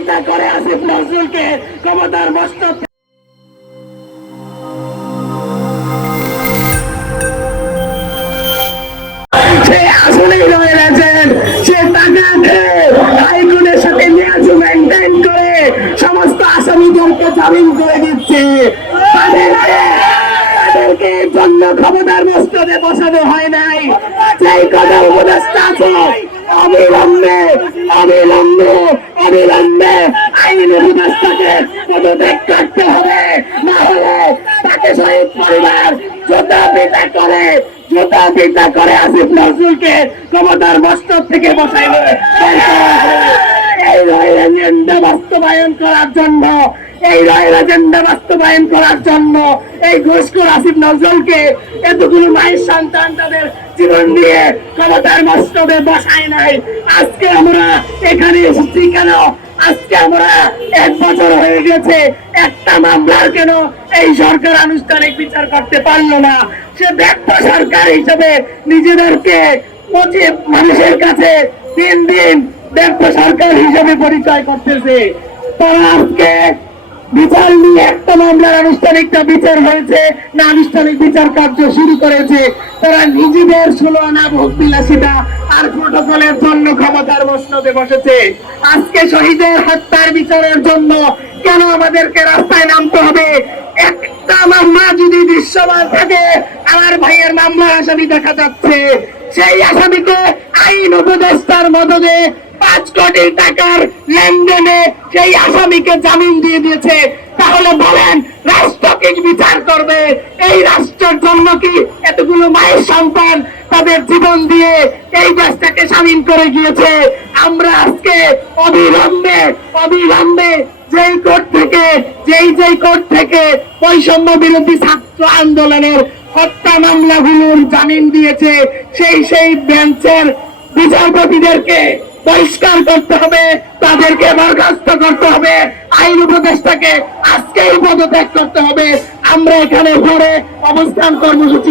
পিতা করে আসিফ নজরুলকে ক্ষমতার মস্তক সে আসলেই রয়ে গেছেন। সে টাকা খেয়ে হাইকোর্টের সাথে মেয়াদ মেনটেন করে সমস্ত আসামিদেরকে জামিন করে দিচ্ছে। তাদেরকে জন্য ক্ষমতার মস্তকে বসানো হয় নাই। যেই কথা উপদেষ্টা আছে অবিলম্বে অবিলম্বে অবিলম্বে আইন উপদেষ্টাকে পদত্যাগ করতে হবে, না হলে তাকে শহীদ পরিবার জোতা পিতা করে আসিফ নজরুলকে ক্ষমতার মস্তক থেকে বসাইবে। এই রায়ের এজেন্ডা বাস্তবায়ন করার জন্য এই ঘুষখোর আসিফ নজরুলকে এতগুলো মায়ের সন্তান তাদের জীবন দিয়ে ক্ষমতার মস্তকে বসায় নাই। আজকে আমরা এখানে এসেছি কেন? আজকে আমরা 1 বছর হয়ে গেছে, একটা মামলার কেন এই সরকার আনুষ্ঠানিক বিচার করতে পারলো না? সে ব্যর্থ সরকার হিসেবে নিজেদেরকে মানুষের কাছে দিন দিন ব্যর্থ সরকার হিসেবে পরিচয় করতেছে। তারা আজকে বিচার নিয়ে একটা মামলার আনুষ্ঠানিকটা বিচার হয়েছে না, আনুষ্ঠানিক বিচার কার্য শুরু করেছে। তারা নিজেদের ষোলআনা ভোগ বিলাসিতা আর প্রটোকলের জন্য ক্ষমতার মসনদে বসেছে। আজকে শহীদের হত্যার বিচারের জন্য কেন আমাদেরকে রাস্তায় নামতে হবে? একটা মামলা যদি দৃশ্যমান থাকে, আমার ভাইয়ের মামলা আসামি দেখা যাচ্ছে, সেই আসামিকে আইন উপদেষ্টার মদদে 5 কোটি টাকার লেনদেনে সেই আসামিকে জামিন দিয়ে দিয়েছে। তাহলে বলেন রাষ্ট্র কি বিচার করবে? এই রাষ্ট্রের জন্য কি এতগুলো মায়ের সন্তান তাদের জীবন দিয়ে এই দেশটাকে স্বাধীন করে গিয়েছে? আমরা আজকে অবিলম্বে যেই কোর্ট থেকে বৈষম্য বিরোধী ছাত্র আন্দোলনের হত্যা মামলাগুলোর জামিন দিয়েছে, সেই বেঞ্চের বিচারপতিদেরকে বহিষ্কার করতে হবে, তাদেরকে বরখাস্ত করতে হবে, আইন উপদেষ্টাকে আজকেই পদত্যাগ করতে হবে। আমরা এখানে ঘরে অবস্থান কর্মসূচি